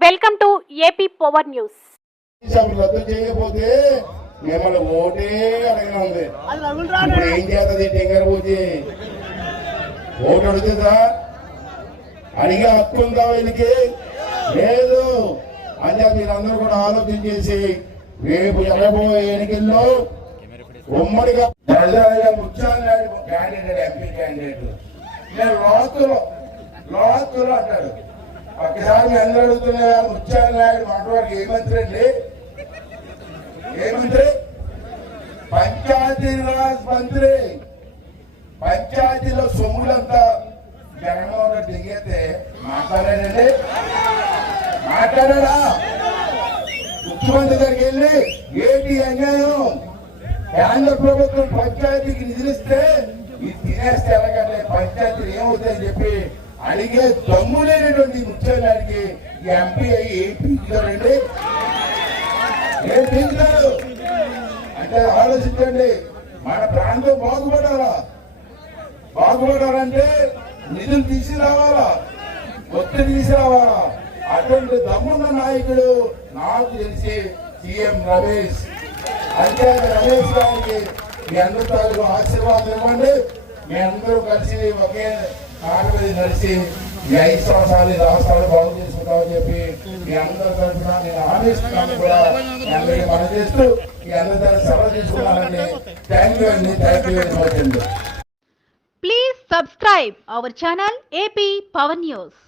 Welcome to AP power news. రద్దు చేయకపోతే మిమ్మల్ని ఓటే అడగనే ఉంది. ఇప్పుడు ఏం చేస్తుంది టింగర్ పూజి? ఓటు అడుగుతుందా? అడిగే హక్కు ఉందా వీళ్ళకి? లేదు. అంటే మీరందరూ కూడా ఆలోచన చేసి రేపు జరగబోయే ఎన్నికల్లో ఉమ్మడిగా ముత్యాలనాయుడు క్యాండిడేట్, ఎంపీ క్యాండిడేట్ నేను లోతులు అంటాడు. ఒకసారి మీ అందరూ అడుగుతున్నా, ముత్యాలనాయుడు మాట్లాడికి ఏ మంత్రి అండి? ఏ మంత్రి? పంచాయతీరాజ్ మంత్రి. పంచాయతీలో సొమ్ములంతా జగన్మోహన్ రెడ్డి దిగితే మాట్లాడాడండి? మాట్లాడా? ముఖ్యమంత్రి దగ్గరికి వెళ్ళి ఏంటి అన్యాయం, కేంద్ర ప్రభుత్వం పంచాయతీకి నిధులిస్తే ఇది తినేస్తే ఎలాగంటే పంచాయతీలు ఏమవుతాయని చెప్పి అడిగే దమ్ము లేనటువంటి ముఖ్యమంత్రికి ఎంపీ అయ్యి ఏం పీకుతారండి? ఏం పీకుతారు అంటే ఆలోచించండి. మన ప్రాంతం బాగుపడాలంటే నిధులు తీసుకురావాలా, ఒత్తిడి తీసుకురావాలా. అటువంటి దమ్మున్న నాయకుడు నాకు తెలిసి సీఎం రమేష్. అంటే రమేష్ గారికి మీ అందరూ ఆశీర్వాదం ఇవ్వండి. మీ అందరూ కలిసి ఒకే కాళ్ళ మీద నడిచి ఈ 5 సంవత్సరాలు రాష్ట్రాలు బాగు చేసుకుంటామని చెప్పి మీ అందరి తరఫున నేను ఆలోచిస్తున్నాను కూడా అందరికీ మనం చేస్తూ మీ అందరి సభ చేసుకున్నానండి. థ్యాంక్ యూ అండి. థ్యాంక్ యూ వెరీ మచ్ అండి. Please subscribe our channel AP power news.